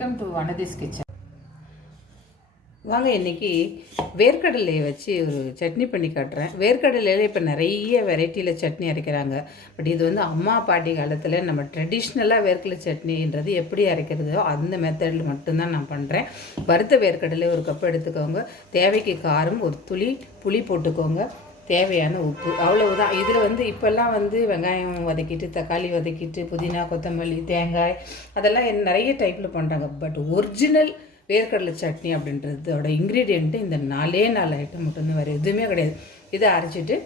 Welcome to வனதிஸ் kitchen. வாங்க இன்றைக்கி வேர்க்கடலையை வச்சு ஒரு சட்னி பண்ணி காட்டுறேன். வேர்க்கடலையில் இப்போ நிறைய வெரைட்டியில் சட்னி அரைக்கிறாங்க. பட் இது வந்து அம்மா பாட்டி காலத்தில் நம்ம ட்ரெடிஷ்னலாக வேர்க்கடலை சட்னின்றது எப்படி அரைக்கிறதோ அந்த மெத்தடில் மட்டும்தான் நான் பண்ணுறேன். வறுத்த வேர்க்கடலை ஒரு கப் எடுத்துக்கோங்க. தேவைக்கு காரம், ஒரு துளி புளி போட்டுக்கோங்க, தேவையான உப்பு, அவ்வளவுதான். இதில் வந்து இப்போல்லாம் வந்து வெங்காயம் வதக்கிட்டு, தக்காளி வதக்கிட்டு, புதினா, கொத்தமல்லி, தேங்காய் அதெல்லாம் நிறைய டைப்பில் பண்ணுறாங்க. பட் ஒரிஜினல் வேர்க்கடலை சட்னி அப்படின்றதோட இன்க்ரீடியண்ட்டு இந்த 4 ஐட்டம் மட்டும்தான், வேறு எதுவுமே கிடையாது. இதை அரைச்சிட்டு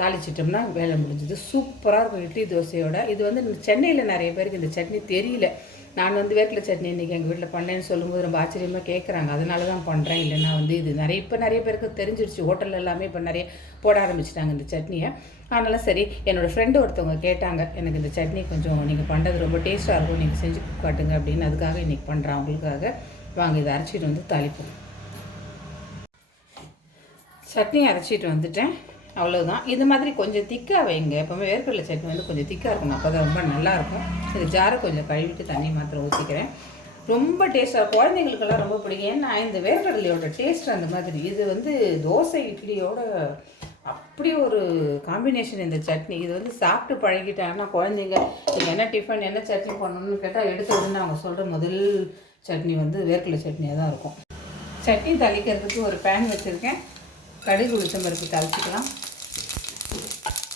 தாளிச்சிட்டோம்னா வேலை முடிஞ்சது. சூப்பராக இருக்கும் இட்லி தோசையோட. இது வந்து சென்னையில் நிறைய பேருக்கு இந்த சட்னி தெரியல. நான் வந்து வேர்க்கடலை சட்னி இன்றைக்கி எங்கள் வீட்டில் பண்ணேன்னு சொல்லும்போது ரொம்ப ஆச்சரியமாக கேட்குறாங்க. அதனால தான் பண்ணுறேன். இல்லைன்னா வந்து இது நிறைய பேருக்கு தெரிஞ்சிடுச்சு. ஹோட்டலில் எல்லாமே இப்போ நிறைய போட ஆரம்பிச்சிட்டாங்க இந்த சட்னியை. அதனால சரி, என்னோடய ஃப்ரெண்டு ஒருத்தவங்க கேட்டாங்க, எனக்கு இந்த சட்னி கொஞ்சம் நீங்கள் பண்ணுறது ரொம்ப டேஸ்ட்டாக இருக்கும், நீங்கள் செஞ்சு காட்டுங்க அப்படின்னு. அதுக்காக இன்றைக்கி பண்ணுறேன் அவங்களுக்காக. வாங்க இதை அரைச்சிட்டு வந்து தாளிப்போம். சட்னி அரைச்சிட்டு வந்துட்டேன், அவ்வளோதான். இது மாதிரி கொஞ்சம் திக்காக வைங்க. எப்போவுமே வேர்க்கடலை சட்னி வந்து கொஞ்சம் திக்காக இருக்கணும், அப்போ தான் ரொம்ப நல்லாயிருக்கும். இந்த ஜாரை கொஞ்சம் கழுவிட்டு தண்ணி மாத்திரம் ஊற்றிக்கிறேன். ரொம்ப டேஸ்ட்டாக குழந்தைங்களுக்கெல்லாம் ரொம்ப பிடிக்கும். ஏன்னா இந்த வேர்க்கடலையோட டேஸ்ட் அந்த மாதிரி. இது வந்து தோசை இட்லியோட அப்படி ஒரு காம்பினேஷன் இந்த சட்னி. இது வந்து சாப்பிட்டு பழகிட்டாங்கன்னா குழந்தைங்க நீங்கள் என்ன டிஃபன் என்ன சட்னி பண்ணணும்னு கேட்டால் எடுத்த உடனே அவங்க சொல்கிற முதல் சட்னி வந்து வேர்க்கடலை சட்னியாக தான் இருக்கும். சட்னி தாளிக்கிறதுக்கு ஒரு பேன் வச்சுருக்கேன். கடுகு, உளுத்தம் பருப்பு தாளிச்சிக்கலாம்.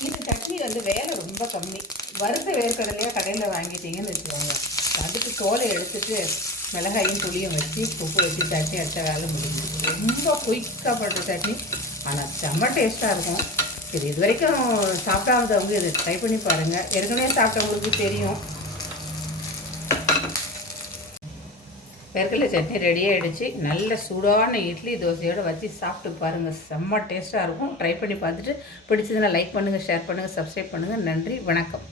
இந்த சட்னி வந்து வேலை ரொம்ப கம்மி. வறுத்த வேர்க்கடலையாக கடையில் வாங்கிட்டீங்கன்னு வச்சுக்கோங்க, அதுக்கு தோலை எடுத்துட்டு மிளகாயும் புளியும் வச்சு உப்பு வச்சு சட்னி அரைச்சா வேலை முடியும். ரொம்ப குயிக்காக பண்ணுற சட்னி, ஆனால் செம்ம டேஸ்ட்டாக இருக்கும். இது வரைக்கும் சாப்பிடாதவங்க இதை ட்ரை பண்ணி பாருங்கள். ஏற்கனவே சாப்பிட்டவங்களுக்கு தெரியும். வேர்க்கடலை சட்னி ரெடி ஆகிடுச்சு. நல்ல சூடான இட்லி தோசையோடு வச்சு சாப்பிட்டு பாருங்கள், செம்ம டேஸ்ட்டாக இருக்கும். ட்ரை பண்ணி பார்த்துட்டு பிடிச்சதுன்னா லைக் பண்ணுங்கள், ஷேர் பண்ணுங்கள், சப்ஸ்கிரைப் பண்ணுங்கள். நன்றி, வணக்கம்.